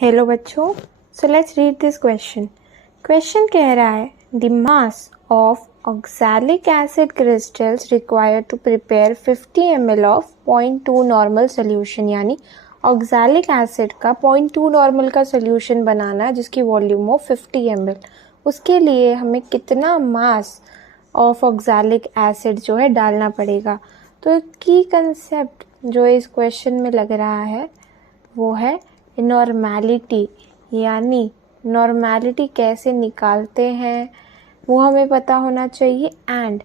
Hello बच्चों, so let's read this question. Question कह रहा है the mass of oxalic acid crystals required to prepare 50 ml of 0.2 normal solution, यानी oxalic acid का 0.2 normal का solution बनाना है जिसकी वॉल्यूम हो 50 ml। उसके लिए हमें कितना मास ऑफ ऑक्सैलिक एसिड जो है डालना पड़ेगा। तो की कंसेप्ट जो इस क्वेश्चन में लग रहा है वो है नॉर्मैलिटी, यानी नॉर्मैलिटी कैसे निकालते हैं वो हमें पता होना चाहिए एंड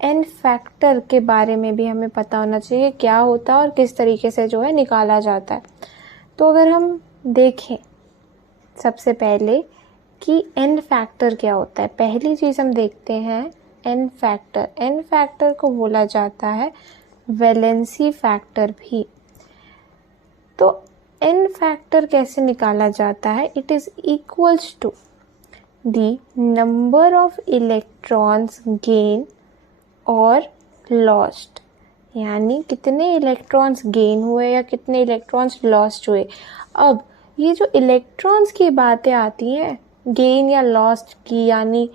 एन फैक्टर के बारे में भी हमें पता होना चाहिए क्या होता है और किस तरीके से जो है निकाला जाता है। तो अगर हम देखें सबसे पहले कि एन फैक्टर क्या होता है, पहली चीज़ हम देखते हैं एन फैक्टर। एन फैक्टर को बोला जाता है वैलेंसी फैक्टर भी। तो एन फैक्टर कैसे निकाला जाता है? It is equals to the number of electrons gain और लॉस्ट, यानी कितने इलेक्ट्रॉन्स गेन हुए या कितने इलेक्ट्रॉन्स लॉस्ट हुए। अब ये जो इलेक्ट्रॉन्स की बातें आती हैं गेन या लॉस्ट की, यानी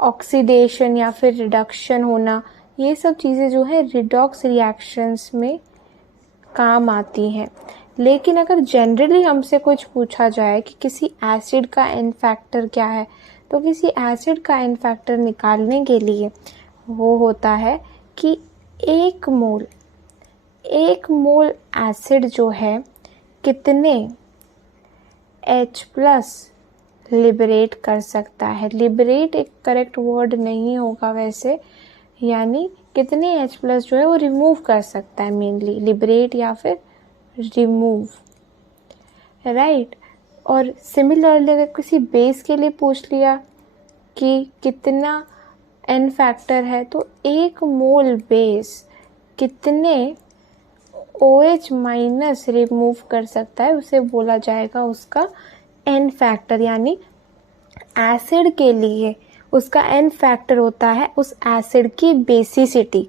ऑक्सीडेशन या फिर रिडक्शन होना, ये सब चीज़ें जो है रिडॉक्स रिएक्शंस में काम आती हैं। लेकिन अगर जनरली हमसे कुछ पूछा जाए कि किसी एसिड का एन फैक्टर क्या है, तो किसी एसिड का एन फैक्टर निकालने के लिए वो होता है कि एक मोल एसिड जो है कितने H+ लिबरेट कर सकता है। लिबरेट एक करेक्ट वर्ड नहीं होगा वैसे, यानी कितने H+ जो है वो रिमूव कर सकता है, मेनली लिबरेट या फिर रिमूव, राइट। और सिमिलरली अगर किसी बेस के लिए पूछ लिया कि कितना एन फैक्टर है, तो एक मोल बेस कितने OH- रिमूव कर सकता है, उसे बोला जाएगा उसका एन फैक्टर। यानी एसिड के लिए उसका एन फैक्टर होता है उस एसिड की बेसिसिटी,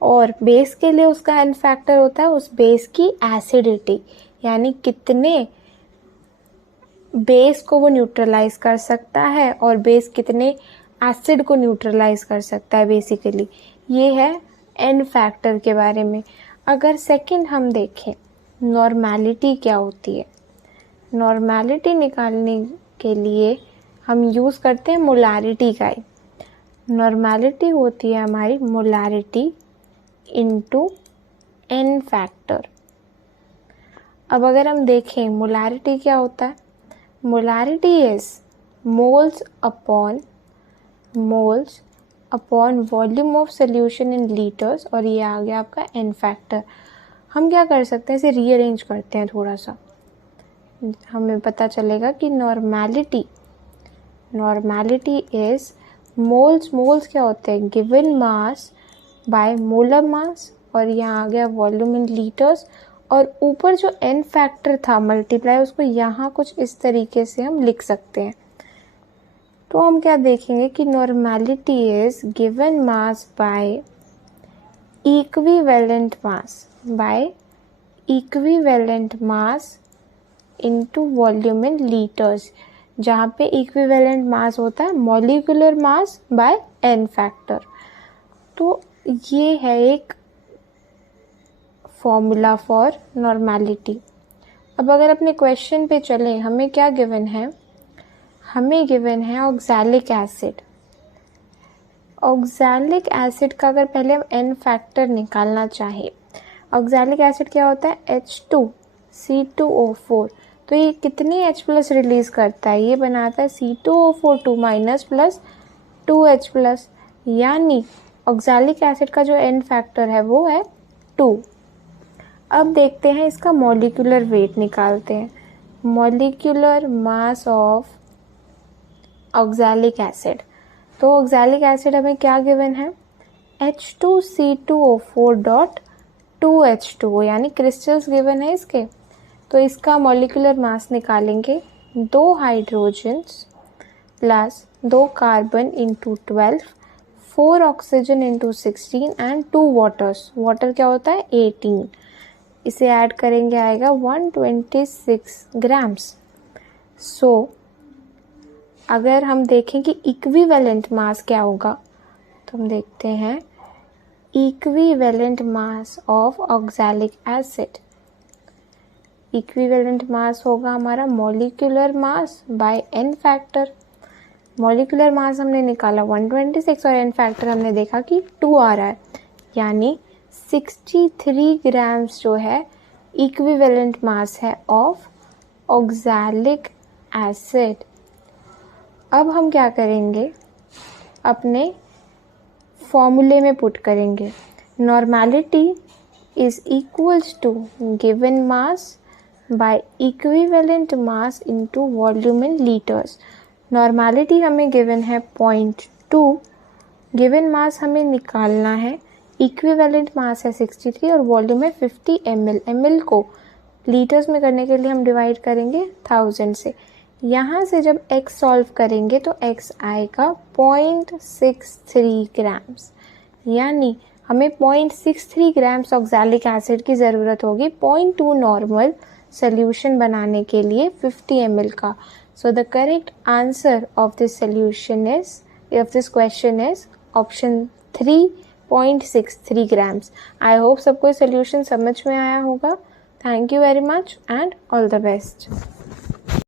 और बेस के लिए उसका एन फैक्टर होता है उस बेस की एसिडिटी, यानी कितने बेस को वो न्यूट्रलाइज कर सकता है और बेस कितने एसिड को न्यूट्रलाइज कर सकता है। बेसिकली ये है एन फैक्टर के बारे में। अगर सेकंड हम देखें नॉर्मैलिटी क्या होती है, नॉर्मैलिटी निकालने के लिए हम यूज़ करते हैं मोलारिटी का ही। नॉर्मैलिटी होती है हमारी मोलारिटी इनटू एन फैक्टर। अब अगर हम देखें मोलारिटी क्या होता है, molarity is moles upon volume of solution in litres, और ये आ गया आपका एन फैक्टर। हम क्या कर सकते हैं, इसे रीअरेंज करते हैं थोड़ा सा, हमें पता चलेगा कि नॉर्मैलिटी इज मोल्स क्या होते हैं, given mass by molar mass, और यहाँ आ गया वॉल्यूम इन लीटर्स, और ऊपर जो एन फैक्टर था मल्टीप्लाई, उसको यहाँ कुछ इस तरीके से हम लिख सकते हैं। तो हम क्या देखेंगे कि normality is given mass by equivalent mass into volume in litres, जहाँ पे इक्विवेलेंट मास होता है molecular mass by N factor. तो ये है एक फॉर्मूला फॉर नॉर्मैलिटी। अब अगर अपने क्वेश्चन पे चलें, हमें क्या गिवन है, हमें गिवन है ऑक्सैलिक एसिड। ऑक्सैलिक एसिड का अगर पहले हम एन फैक्टर निकालना चाहें, ऑक्सैलिक एसिड क्या होता है H2C2O4, तो ये कितनी H+ रिलीज करता है, ये बनाता है C2O4 2- प्लस 2H+, यानी ऑक्सैलिक एसिड का जो एन फैक्टर है वो है 2। अब देखते हैं इसका मॉलिक्यूलर वेट निकालते हैं, molecular mass of oxalic acid. तो ऑक्सैलिक एसिड हमें क्या गिवन है, H2C2O4.2H2O, यानी क्रिस्टल्स गिवन है इसके। तो इसका मॉलिक्यूलर मास निकालेंगे 2 hydrogens plus 2 carbon into 12, 4 oxygen into 16 and 2 waters, water क्या होता है 18। इसे ऐड करेंगे आएगा 126 ग्राम्स। सो अगर हम देखें कि इक्विवेलेंट मास क्या होगा, तो हम देखते हैं equivalent mass of oxalic acid. Equivalent mass होगा हमारा molecular mass by N factor. Molecular mass हमने निकाला 126 और एन फैक्टर हमने देखा कि 2 आ रहा है, यानी 63 ग्राम्स जो है इक्विवेलेंट मास है ऑफ ऑक्सैलिक एसिड। अब हम क्या करेंगे, अपने फॉर्मूले में पुट करेंगे। Normality is equals to given mass by equivalent mass into volume in litres. Normality हमें गिवन है 0.2, गिवन मास हमें निकालना है, इक्विवेलेंट मास है 63 और वॉल्यूम है 50 ml। ml को लीटर्स में करने के लिए हम डिवाइड करेंगे 1000 से। यहाँ से जब x सॉल्व करेंगे तो x आएगा 0.63 ग्राम्स, यानी हमें 0.63 ग्राम्स ऑक्सैलिक एसिड की ज़रूरत होगी 0.2 नॉर्मल सोल्यूशन बनाने के लिए 50 ml का। So the correct answer of this question is option 3.63 grams. I hope सबको solution समझ में आया होगा। Thank you very much and all the best.